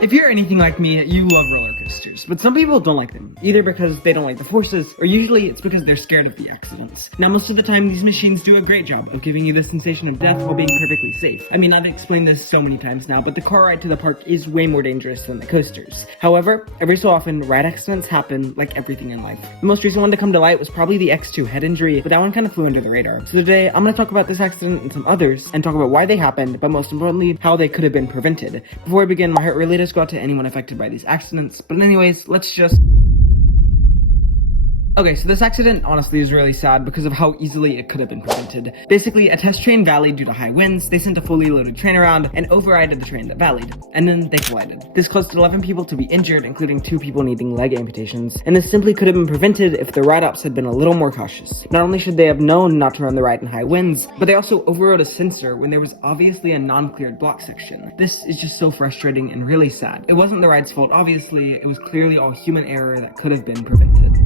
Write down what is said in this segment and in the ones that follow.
If you're anything like me, you love roller coasters, but some people don't like them, either because they don't like the forces, or usually it's because they're scared of the accidents. Now, most of the time, these machines do a great job of giving you the sensation of death while being perfectly safe. I mean, I've explained this so many times now, but the car ride to the park is way more dangerous than the coasters. However, every so often, ride accidents happen like everything in life. The most recent one to come to light was probably the X2 head injury, but that one kind of flew under the radar. So today, I'm going to talk about this accident and some others, and talk about why they happened, but most importantly, how they could have been prevented. Before I begin, my heart really does go out to anyone affected by these accidents, but anyways, let's just... Okay, so this accident honestly is really sad because of how easily it could have been prevented. Basically, a test train valleyed due to high winds, they sent a fully loaded train around, and overrided the train that valleyed, and then they collided. This caused 11 people to be injured, including 2 people needing leg amputations, and this simply could have been prevented if the ride-ups had been a little more cautious. Not only should they have known not to run the ride in high winds, but they also overrode a sensor when there was obviously a non-cleared block section. This is just so frustrating and really sad. It wasn't the ride's fault, obviously, it was clearly all human error that could have been prevented.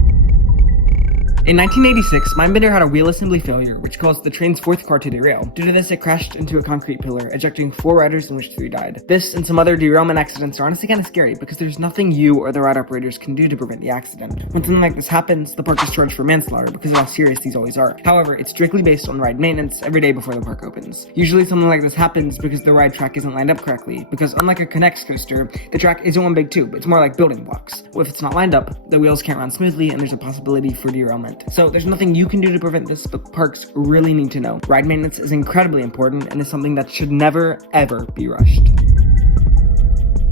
In 1986, Mindbender had a wheel assembly failure, which caused the train's 4th car to derail. Due to this, it crashed into a concrete pillar, ejecting 4 riders in which 3 died. This and some other derailment accidents are honestly kind of scary, because there's nothing you or the ride operators can do to prevent the accident. When something like this happens, the park is charged for manslaughter, because of how serious these always are. However, it's strictly based on ride maintenance every day before the park opens. Usually something like this happens because the ride track isn't lined up correctly, because unlike a Connect coaster, the track isn't one big tube, it's more like building blocks. If it's not lined up, the wheels can't run smoothly, and there's a possibility for derailment. So there's nothing you can do to prevent this, but parks really need to know. Ride maintenance is incredibly important and is something that should never, ever be rushed.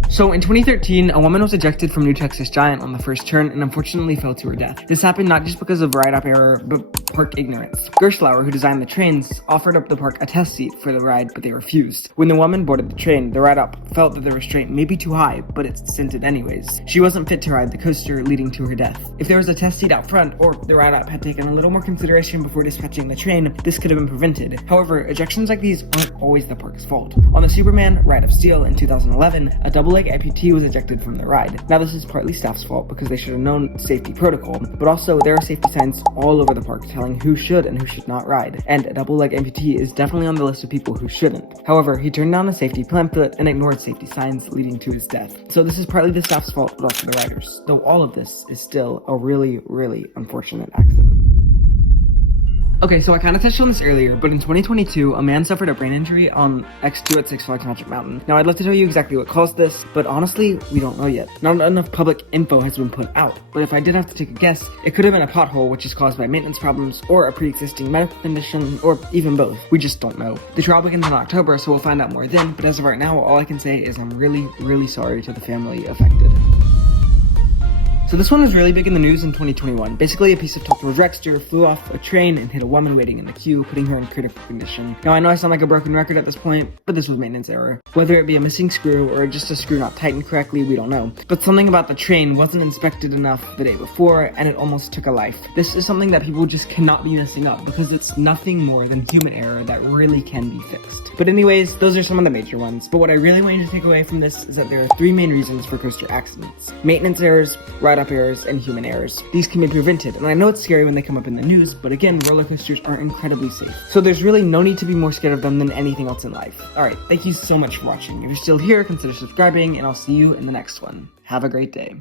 So in 2013, a woman was ejected from New Texas Giant on the first turn and unfortunately fell to her death. This happened not just because of ride-up error, but park ignorance. Gerstlauer, who designed the trains, offered up the park a test seat for the ride, but they refused. When the woman boarded the train, the ride-up felt that the restraint may be too high, but it sent it anyways. She wasn't fit to ride the coaster, leading to her death. If there was a test seat out front, or the ride-up had taken a little more consideration before dispatching the train, this could have been prevented. However, ejections like these aren't always the park's fault. On the Superman Ride of Steel in 2011, a double-leg amputee was ejected from the ride. Now this is partly staff's fault because they should have known safety protocol, but also there are safety signs all over the park telling who should and who should not ride, and a double-leg amputee is definitely on the list of people who shouldn't. However, he turned down a safety pamphlet and ignored safety signs, leading to his death. So this is partly the staff's fault, but also the riders, though all of this is still a really, really unfortunate accident. Okay, so I kind of touched on this earlier, but in 2022, a man suffered a brain injury on X2 at Six Flags Magic Mountain. Now, I'd love to tell you exactly what caused this, but honestly, we don't know yet. Not enough public info has been put out, but if I did have to take a guess, it could have been a pothole which is caused by maintenance problems, or a pre-existing medical condition, or even both. We just don't know. The trial begins in October, so we'll find out more then, but as of right now, all I can say is I'm really, really sorry to the family affected. So this one was really big in the news in 2021. Basically, a piece of Tokyo's Dragster flew off a train and hit a woman waiting in the queue, putting her in critical condition. Now, I know I sound like a broken record at this point, but this was maintenance error. Whether it be a missing screw or just a screw not tightened correctly, we don't know. But something about the train wasn't inspected enough the day before, and it almost took a life. This is something that people just cannot be messing up, because it's nothing more than human error that really can be fixed. But anyways, those are some of the major ones. But what I really want you to take away from this is that there are 3 main reasons for coaster accidents: maintenance errors, ride-up errors, and human errors. These can be prevented, and I know it's scary when they come up in the news, but again, roller coasters are incredibly safe. So there's really no need to be more scared of them than anything else in life. Alright, thank you so much for watching. If you're still here, consider subscribing, and I'll see you in the next one. Have a great day.